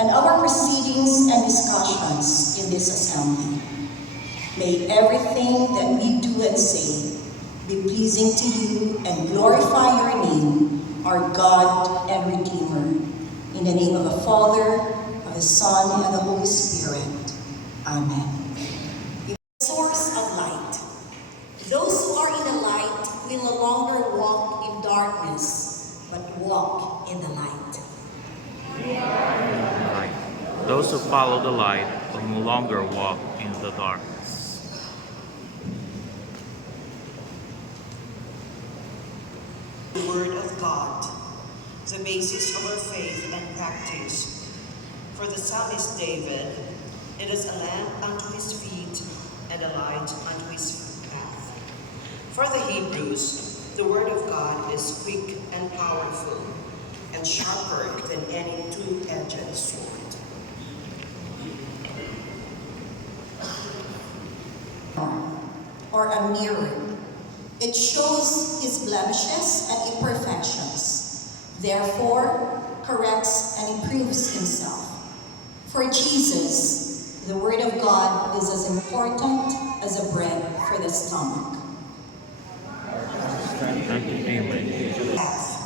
and our proceedings and discussions in this assembly. May everything that we do and say be pleasing to you and glorify your name, our God and Redeemer. In the name of the Father, of the Son, and the Holy Spirit. Amen. The source of light. Those who are in the light will no longer walk in darkness, but walk in the light. Light. Those who follow the light will no longer walk in the darkness. The Word of God, the basis of our faith and practice. For the psalmist David, it is a lamp unto his feet and a light unto his path. For the Hebrews, the Word of God is quick and powerful and sharper than any two-edged sword. Or a mirror. It shows his blemishes and imperfections, therefore corrects and improves himself. For Jesus, the Word of God is as important as a bread for the stomach. Path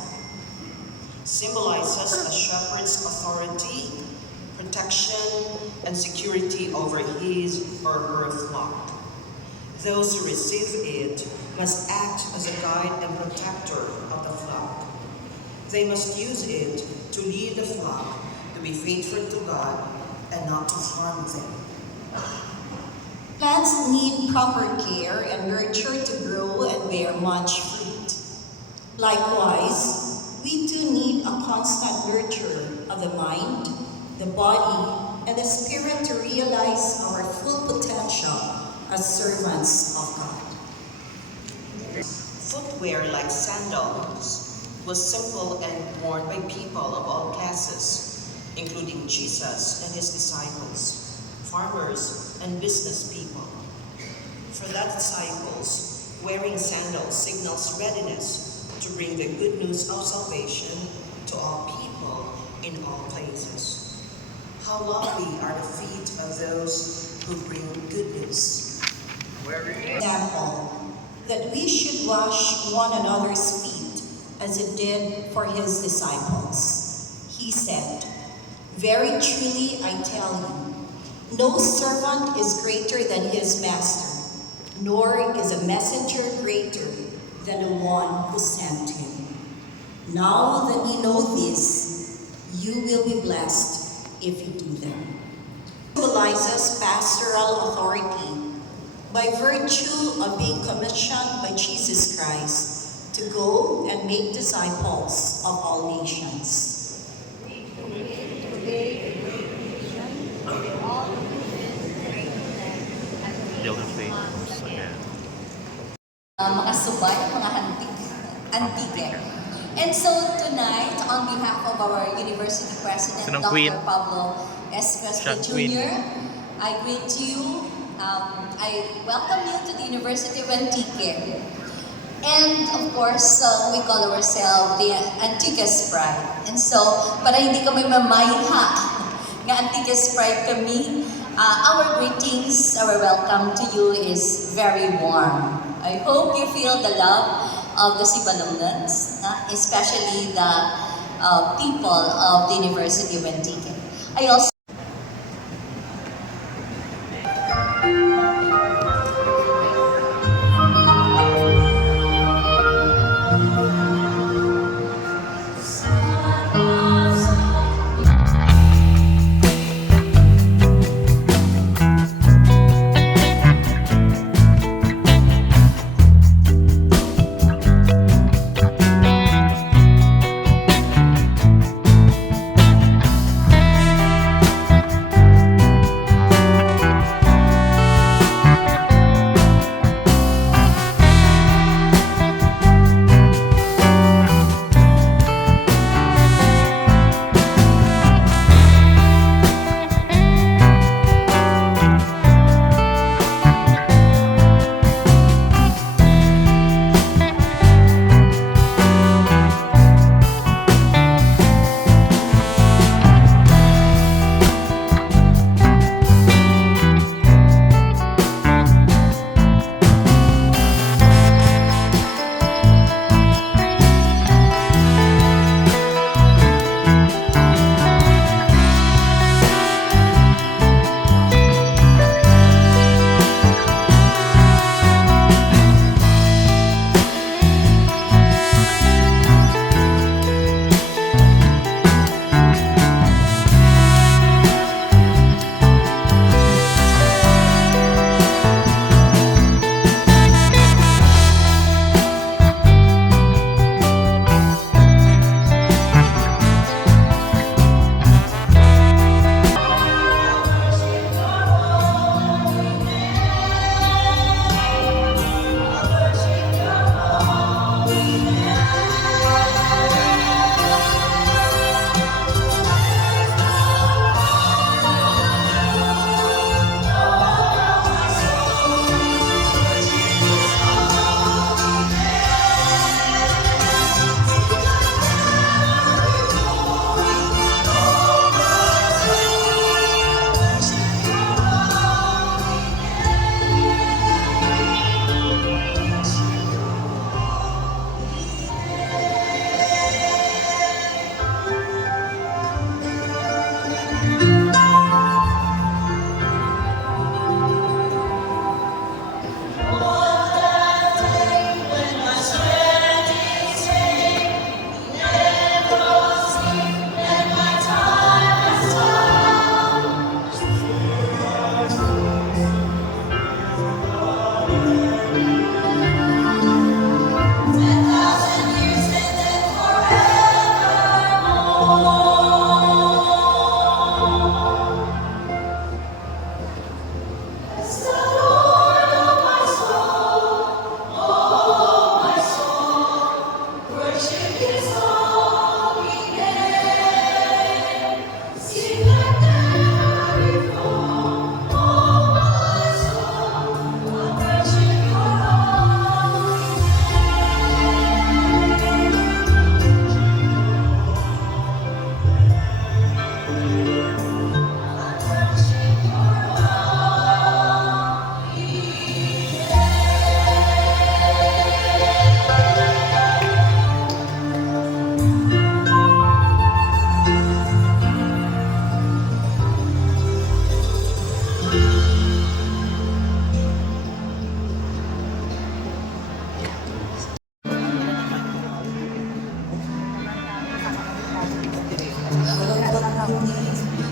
symbolizes a shepherd's authority, protection, and security over his or her flock. Those who receive it must act as a guide and protector of the flock. They must use it to lead the flock to be faithful to God and not to harm them. Plants need proper care and nurture to grow and bear much fruit. Likewise, we do need a constant nurture of the mind, the body, and the spirit to realize our full potential as servants of God. Footwear like sandals was simple and worn by people of all classes, including Jesus and his disciples, farmers and business people. For the disciples, wearing sandals signals readiness to bring the good news of salvation to all people in all places. How lovely are the feet of those who bring good news. Example, that we should wash one another's feet as it did for his disciples. He said, "Very truly I tell you, no servant is greater than his master, nor is a messenger greater than the one who sent him. Now that you know this, you will be blessed if you do them." Symbolizes pastoral authority by virtue of being commissioned by Jesus Christ to go and make disciples of all nations. Mga subay, mga antique. And so tonight, on behalf of our University President, Dr. Queen. Pablo S. Crespo Jr., I greet you. I welcome you to the University of Antique. And of course, we call ourselves the Antiques Pride. And so, para hindi kami mamayha nga Antiques Pride kami, our greetings, our welcome to you is very warm. I hope you feel the love of the Sibalomans, especially the people of the University of Antique. I also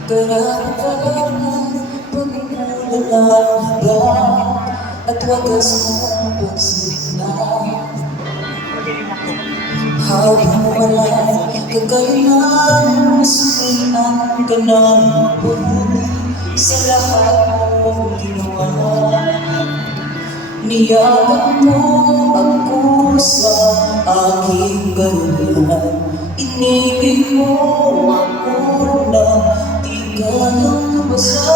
Karapat-dapat pagmumulan ba at wagas mong pagsimula habang wala kakayanan sumian ka ng mabuti sa lahat mong ginawa. Niyakap mo ako sa aking karulan, inibig mo ako na di kayang basa.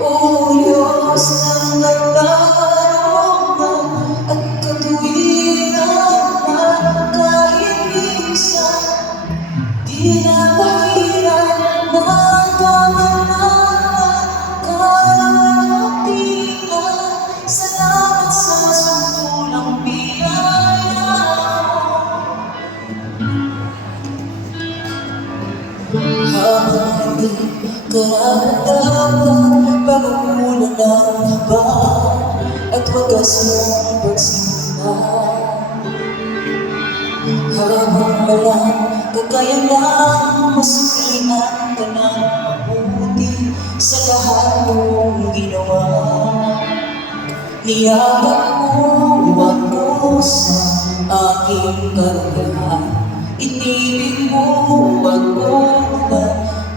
O Diyos ng katarungan at katuwiran na kahit minsan di na mahiran na kamanalan kahatian. Salamat sa sumpulang biyaya habang hindi karapat-dapat pagmumulan ng haba at wagas mong pagsimula habang walang kakayanan masulian ka ng mabuti sa lahat mong ginawa. Niyakap mo ako sa aking karulan, inibig mo ako na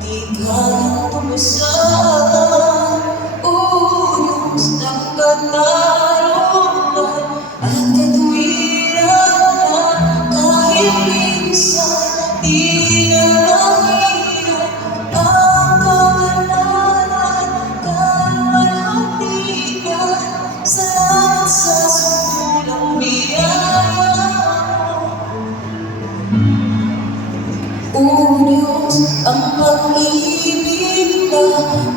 di kayang tumasan. O Diyos ng katarungan at katuwiran na kahit minsan di na mahirap ang kamalanan kalwalhatian. Salamat sa sumpulang biyaya. O Diyos, ang pag-ibig na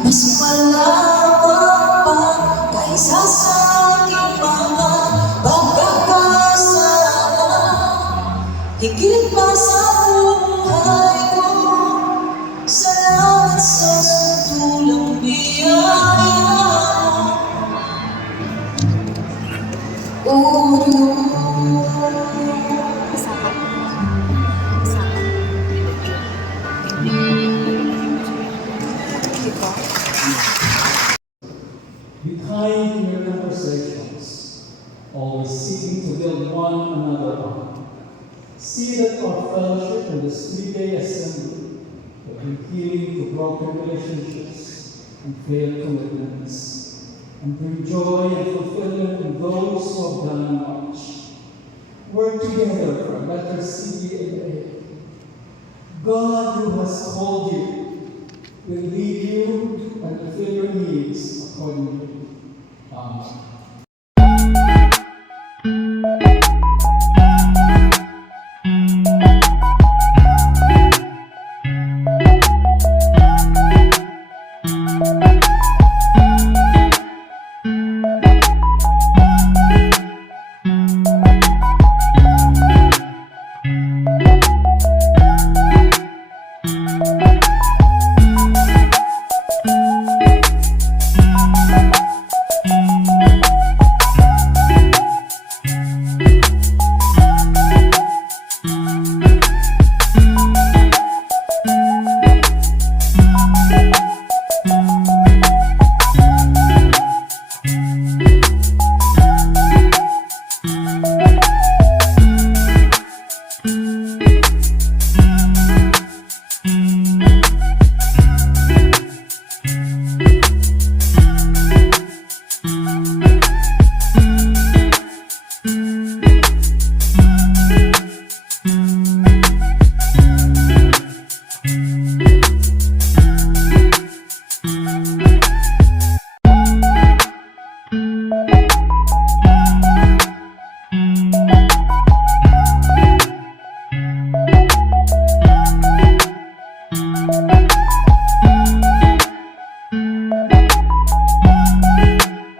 mas malawak pa kaysa sa aking mga pagkakasala, higit pa sa buhay ko. Salamat sa suntulang biyaya mo, O Diyos. Be kind in your conversations, always seeking to build one another up. See that our fellowship in this 3-day assembly will bring healing to broken relationships and failed commitments, and bring joy and fulfillment in those who have done much. Work together for a better CBMA. God, who has called you, will lead you and fulfill your needs accordingly. Amen.